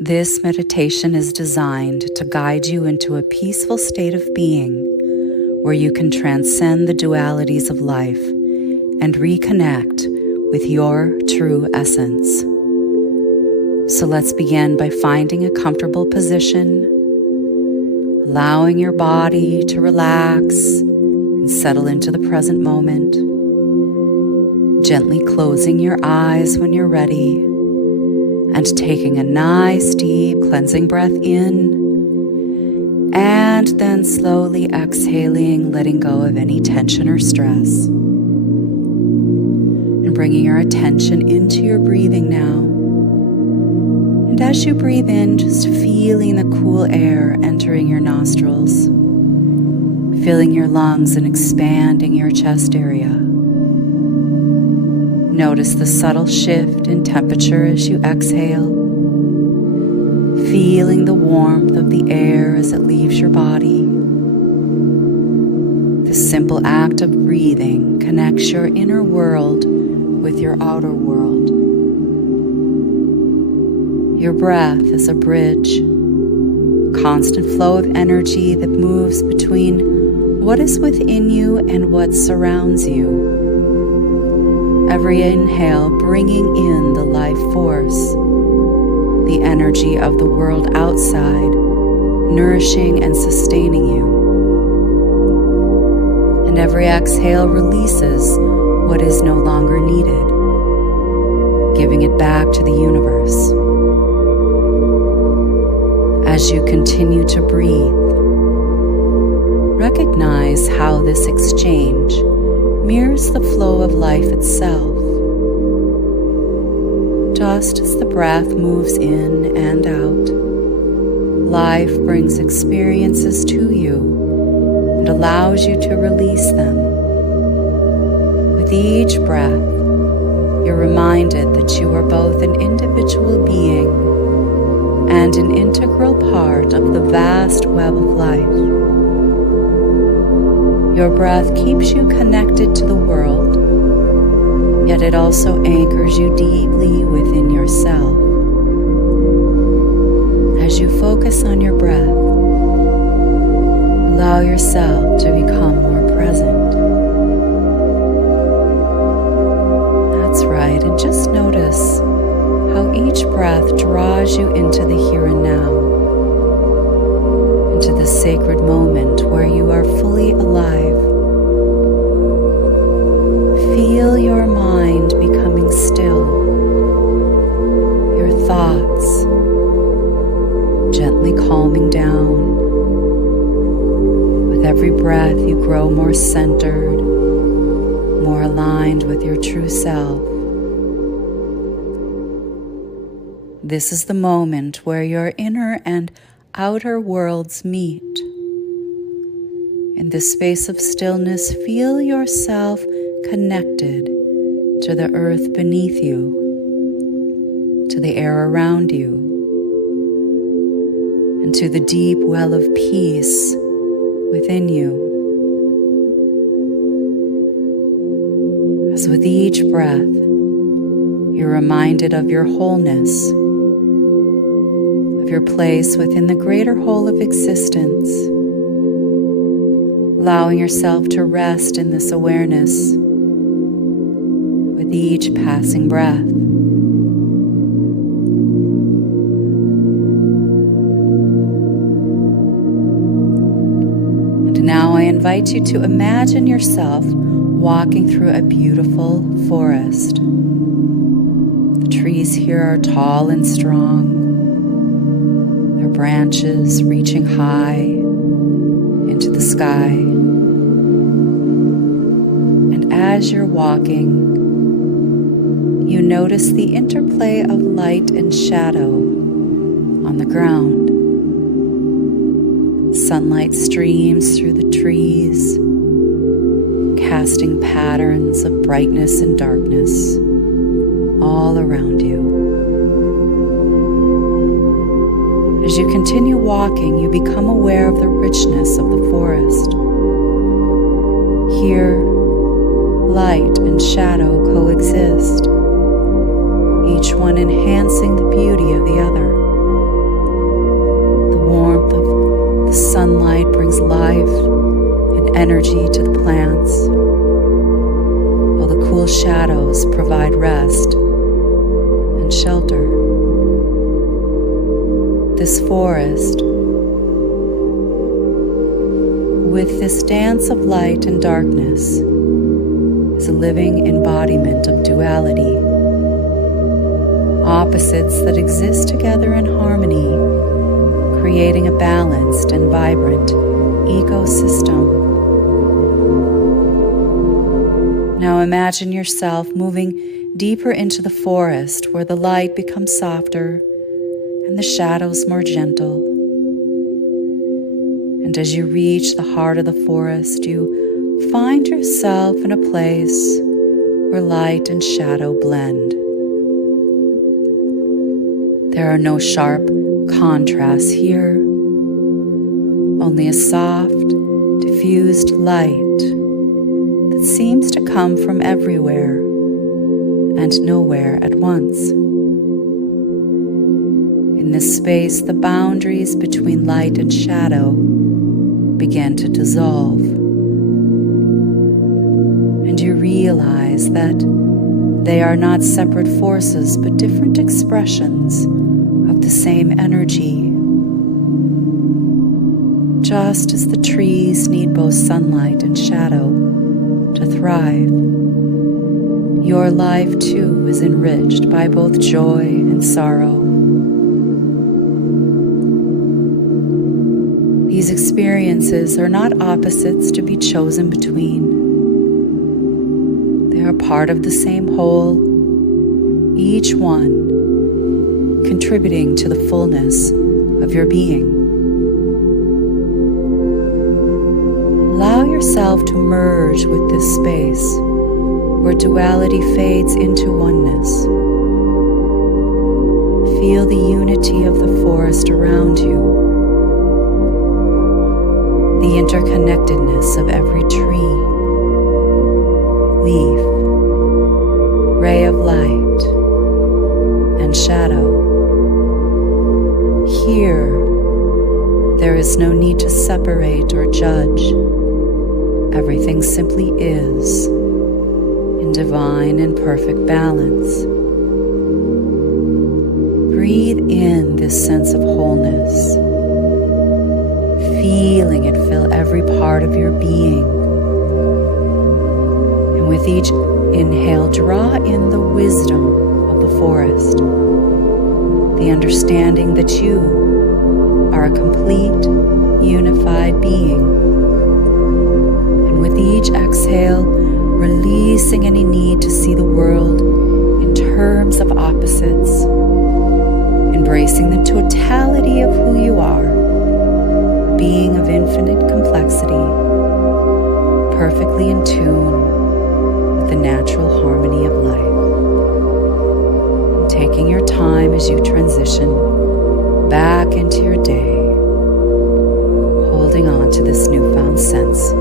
This meditation is designed to guide you into a peaceful state of being where you can transcend the dualities of life and reconnect with your true essence. So let's begin by finding a comfortable position, allowing your body to relax and settle into the present moment, gently closing your eyes when you're ready, and taking a nice deep cleansing breath in, and then slowly exhaling, letting go of any tension or stress, and bringing your attention into your breathing now. And as you breathe in, just feeling the cool air entering your nostrils, filling your lungs and expanding your chest area. Notice the subtle shift in temperature as you exhale, feeling the warmth of the air as it leaves your body. This simple act of breathing connects your inner world with your outer world. Your breath is a bridge, a constant flow of energy that moves between what is within you and what surrounds you. Every inhale bringing in the life force, the energy of the world outside, nourishing and sustaining you. And every exhale releases what is no longer needed, giving it back to the universe. As you continue to breathe, recognize how this exchange mirrors the flow of life itself. Just as the breath moves in and out, life brings experiences to you and allows you to release them. With each breath, you're reminded that you are both an individual being and an integral part of the vast web of life. Your breath keeps you connected to the world, yet it also anchors you deeply within yourself. As you focus on your breath, allow yourself to become more present. That's right, and just notice how each breath draws you into the here and now, into the sacred moment where you are fully alive. Feel your mind becoming still, your thoughts gently calming down. With every breath, you grow more centered, more aligned with your true self. This is the moment where your inner and outer worlds meet. In this space of stillness, feel yourself connected to the earth beneath you, to the air around you, and to the deep well of peace within you. As with each breath, you're reminded of your wholeness, of your place within the greater whole of existence, allowing yourself to rest in this awareness with each passing breath. And now I invite you to imagine yourself walking through a beautiful forest. The trees here are tall and strong, their branches reaching high into the sky. And as you're walking, you notice the interplay of light and shadow on the ground. Sunlight streams through the trees, casting patterns of brightness and darkness all around you. As you continue walking, you become aware of the richness of the forest. Here, light and shadow coexist, each one enhancing the beauty of the other. provide rest and shelter. This forest, with this dance of light and darkness, is a living embodiment of duality, opposites that exist together in harmony, creating a balanced and vibrant ecosystem. Now imagine yourself moving deeper into the forest where the light becomes softer and the shadows more gentle. And as you reach the heart of the forest, you find yourself in a place where light and shadow blend. There are no sharp contrasts here, only a soft, diffused light that seems to come from everywhere and nowhere at once. In this space, the boundaries between light and shadow begin to dissolve, and you realize that they are not separate forces but different expressions of the same energy. Just as the trees need both sunlight and shadow to thrive, your life too is enriched by both joy and sorrow. These experiences are not opposites to be chosen between. They are part of the same whole, each one contributing to the fullness of your being. Allow yourself to merge with this space where duality fades into oneness. Feel the unity of the forest around you, the interconnectedness of every tree, leaf, ray of light, and shadow. Here, there is no need to separate or judge. Everything simply is in divine and perfect balance. Breathe in this sense of wholeness, feeling it fill every part of your being. And with each inhale, draw in the wisdom of the forest, the understanding that you are a complete, unified being. And with each exhale, releasing any need to see the world in terms of opposites, embracing the totality of who you are, a being of infinite complexity, perfectly in tune with the natural harmony of life. And taking your time as you transition back into your day, holding on to this newfound sense